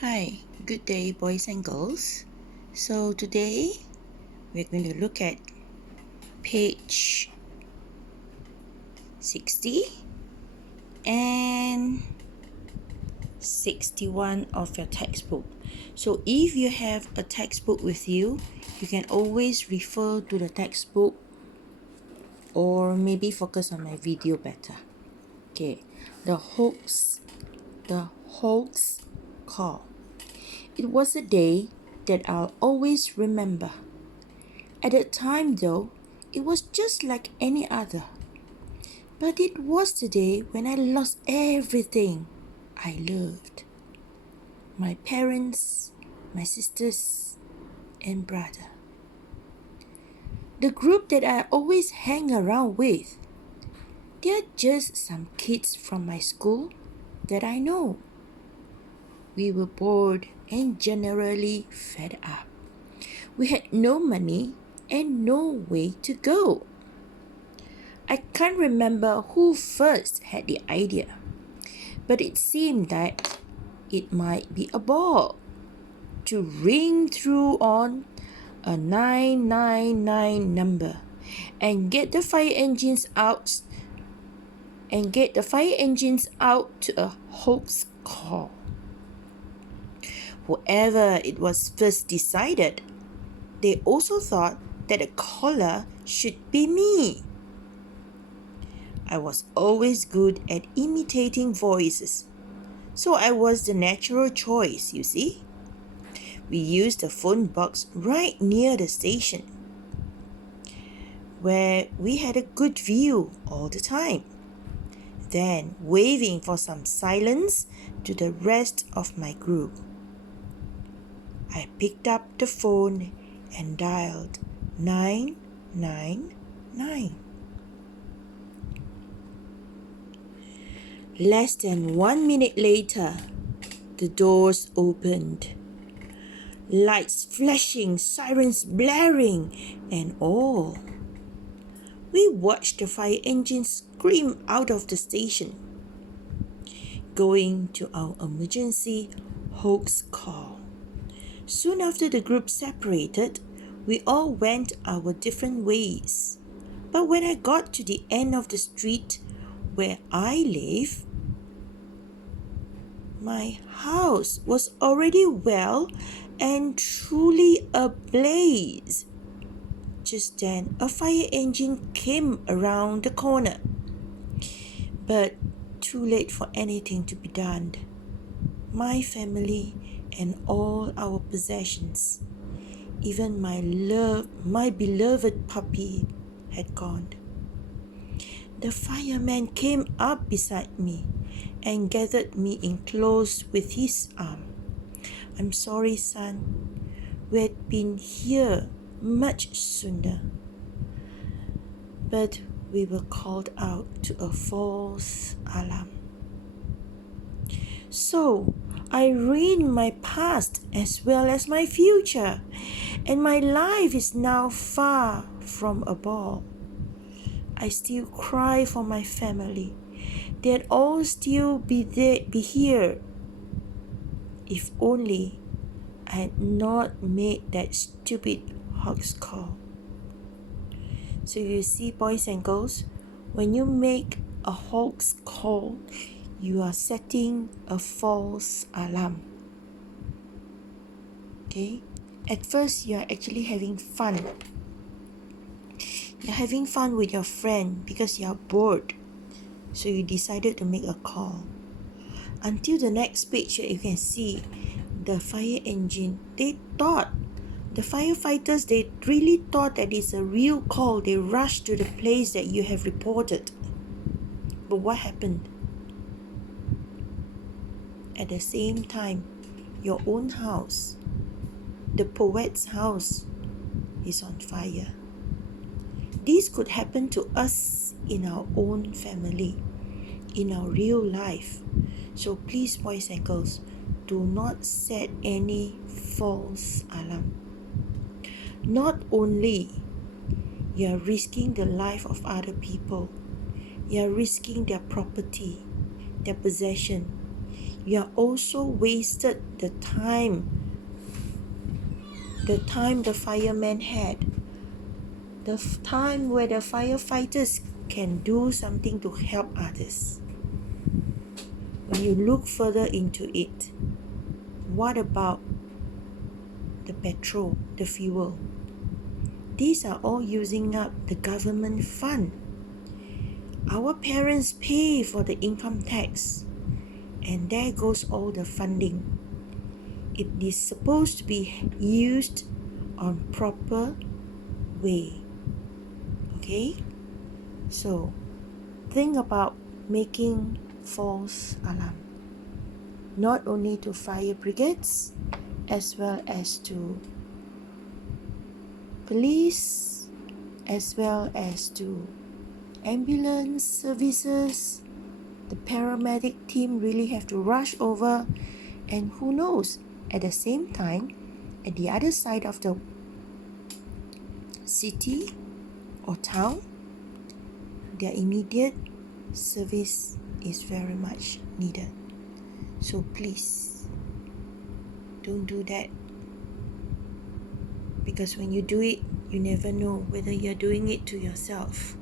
Hi, good day, boys and girls. So, today we're going to look at page 60 and 61 of your textbook. So, if you have a textbook with you, you can always refer to the textbook or maybe focus on my video better. Okay, the hoax call. It was a day that I'll always remember. At the time, though, it was just like any other. But it was the day when I lost everything I loved. My parents, my sisters, and brother. The group that I always hang around with. They're just some kids from my school that I know. We were bored and generally fed up. We had no money and no way to go. I can't remember who first had the idea, but it seemed that it might be a ball to ring through on a 999 number and get the fire engines out to a hoax call. Whoever it was first decided, they also thought that the caller should be me. I was always good at imitating voices, so I was the natural choice, you see. We used the phone box right near the station, where we had a good view all the time. Then, waving for some silence to the rest of my group, I picked up the phone and dialed 999. Less than 1 minute later, the doors opened. Lights flashing, sirens blaring, and all. We watched the fire engine scream out of the station, going to our emergency hoax call. Soon after the group separated, we all went our different ways. But when I got to the end of the street where I live, my house was already well and truly ablaze. Just then, a fire engine came around the corner, but too late for anything to be done. My family and all our possessions, even my beloved puppy, had gone. The fireman came up beside me and gathered me in close with his arm. "I'm sorry, son. We had been here much sooner, but we were called out to a false alarm." So I ruined my past as well as my future, and my life is now far from a ball. I still cry for my family. They'd all still be here if only I had not made that stupid hoax call. So you see, boys and girls, when you make a hoax call, you are setting a false alarm. Okay? At first, you are actually having fun. You're having fun with your friend because you're bored. So you decided to make a call. Until the next page, you can see the fire engine. The firefighters, they really thought that it's a real call. They rushed to the place that you have reported. But what happened? At the same time, your own house, the poet's house, is on fire. This could happen to us in our own family, in our real life. So please, boys and girls, do not set any false alarm. Not only you are risking the life of other people, you are risking their property, their possession. you are also wasted the time the firemen had, the time where the firefighters can do something to help others. When you look further into it, what about the petrol, the fuel? These are all using up the government fund. Our parents pay for the income tax, and there goes all the funding. It is supposed to be used on proper way. Okay? So, think about making false alarm, not only to fire brigades as well as to police, as well as to ambulance services. The paramedic team really have to rush over, and who knows, at the same time, at the other side of the city or town, their immediate service is very much needed. So please, don't do that, because when you do it, you never know whether you're doing it to yourself.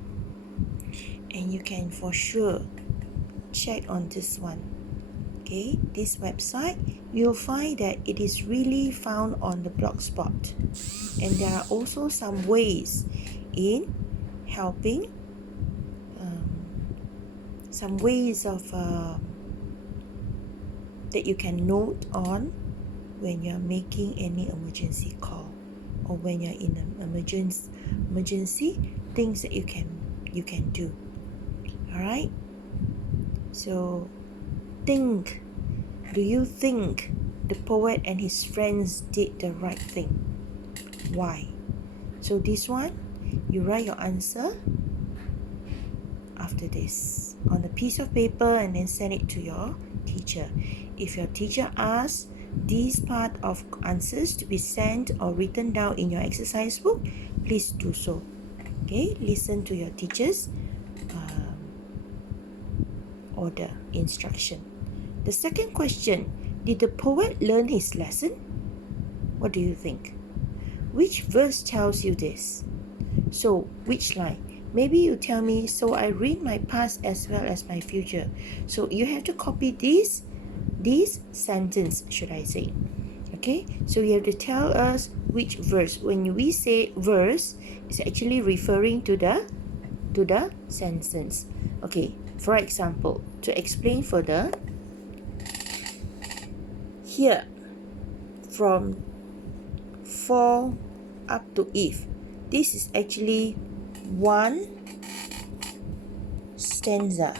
And you can for sure check on this one. Okay, this website, you'll find that it is really found on the Blogspot, and there are also some ways in helping, some ways of that you can note on when you're making any emergency call, or when you're in an emergency things that you can do. All right, so think, do you think the poet and his friends did the right thing? Why? So this one, you write your answer after this on a piece of paper and then send it to your teacher. If your teacher asks these part of answers to be sent or written down in your exercise book, please do so. Okay, listen to your teacher's order, instruction. The second question, did the poet learn his lesson? What do you think? Which verse tells you this? So, which line? Maybe you tell me, so I read my past as well as my future. So you have to copy this sentence, should I say. Okay, so you have to tell us which verse. When we say verse, it's actually referring to the sentence. Okay, for example, to explain further, here from 4 up to Eve, this is actually one stanza.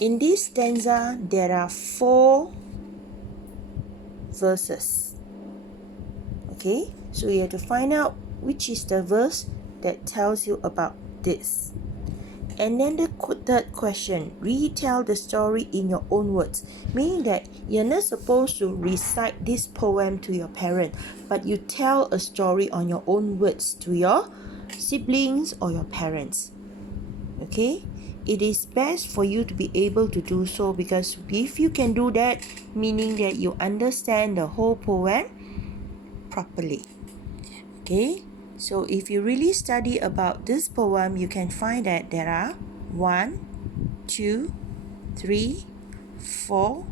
In this stanza, there are 4 verses. Okay, so you have to find out which is the verse that tells you about this. And then the third question, retell the story in your own words, meaning that you're not supposed to recite this poem to your parent, but you tell a story on your own words to your siblings or your parents. Okay, it is best for you to be able to do so, because if you can do that, meaning that you understand the whole poem properly. Okay, so if you really study about this poem, you can find that there are 1, 2, 3, 4,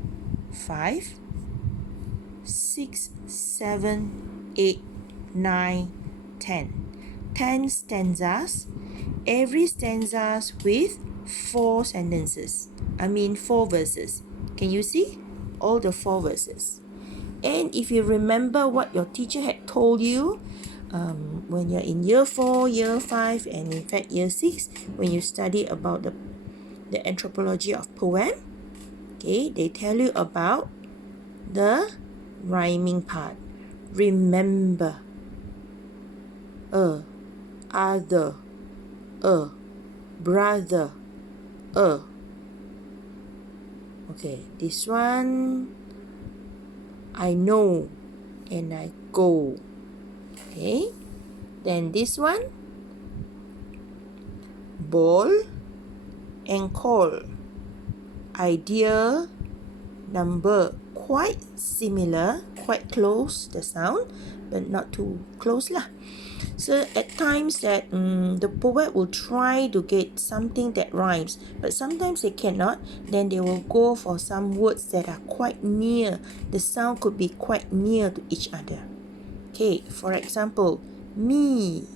5, 6, 7, 8, 9, 10 stanzas. Every stanza with 4 sentences. 4 verses. Can you see? All the 4 verses. And if you remember what your teacher had told you, when you're in year 4, year 5, and in fact year 6, when you study about the anthropology of poem, okay, they tell you about the rhyming part. Remember, other, brother, okay, this one, I know and I go. Okay, then this one, ball and call. idea, number, quite similar, quite close the sound, but not too close lah. So at times that the poet will try to get something that rhymes, but sometimes they cannot. Then they will go for some words that are quite near. The sound could be quite near to each other. Okay, for example, me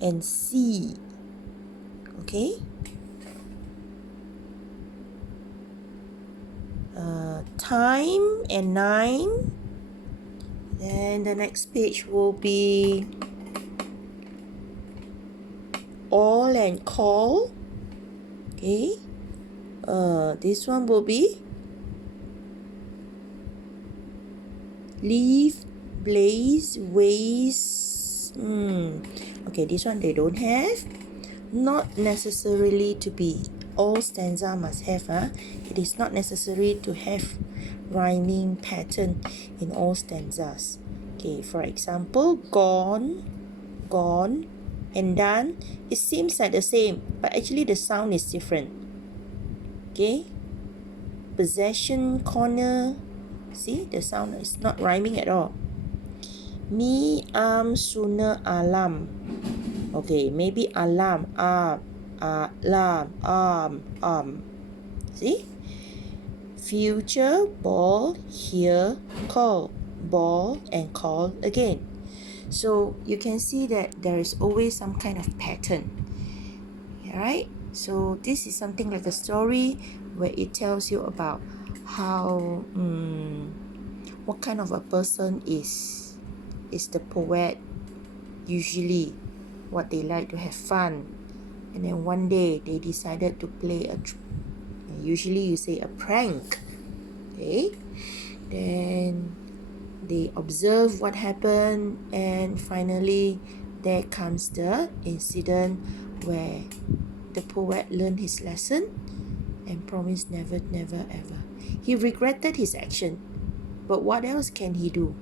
and see. Okay. Time and 9. Then the next page will be all and call. Okay. This one will be leave, blaze, waste. Okay, this one they don't have. Not necessarily to be all stanza must have. It is not necessary to have rhyming pattern in all stanzas. Okay, for example, gone, gone, and done. It seems like the same, but actually the sound is different. Okay, possession, corner. See, the sound is not rhyming at all. Mi, sooner, alam. Okay, maybe alam, alam, see? Future, ball, here, call, ball, and call again. So you can see that there is always some kind of pattern. Alright? So this is something like a story where it tells you about how what kind of a person is the poet. Usually what they like to have fun, and then one day they decided to play usually you say a prank. Okay, then they observe what happened, and finally there comes the incident where the poet learned his lesson and promised never ever. He regretted his action, but what else can he do?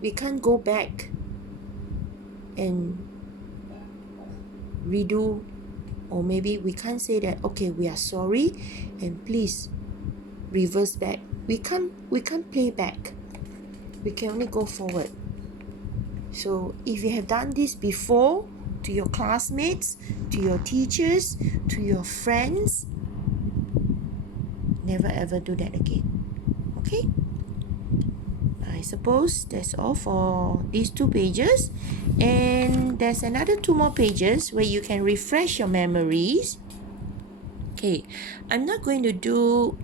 We can't go back and redo, or maybe we can't say that okay, we are sorry and please reverse back. We can't play back. We can only go forward. So if you have done this before to your classmates, to your teachers, to your friends, never ever do that again. Okay, I suppose that's all for these 2 pages, and there's another 2 more pages where you can refresh your memories. Okay, I'm not going to do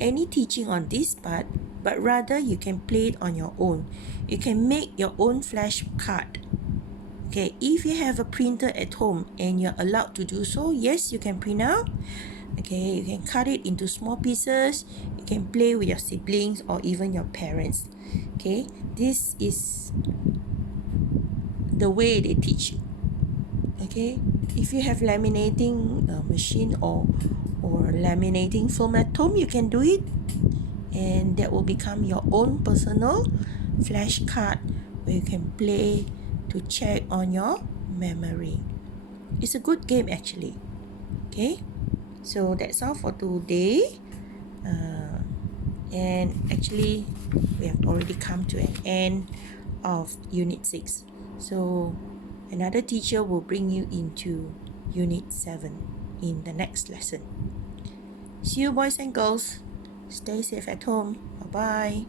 any teaching on this part, but rather you can play it on your own. You can make your own flashcard. Okay, if you have a printer at home and you're allowed to do so, yes, you can print out. Okay, you can cut it into small pieces. You can play with your siblings or even your parents. Okay, this is the way they teach. Okay, if you have laminating machine or laminating film at home, you can do it, and that will become your own personal flashcard where you can play to check on your memory. It's a good game actually. Okay, so that's all for today, and actually we have already come to an end of Unit 6. So another teacher will bring you into Unit 7 in the next lesson. See you, boys and girls. Stay safe at home. Bye-bye.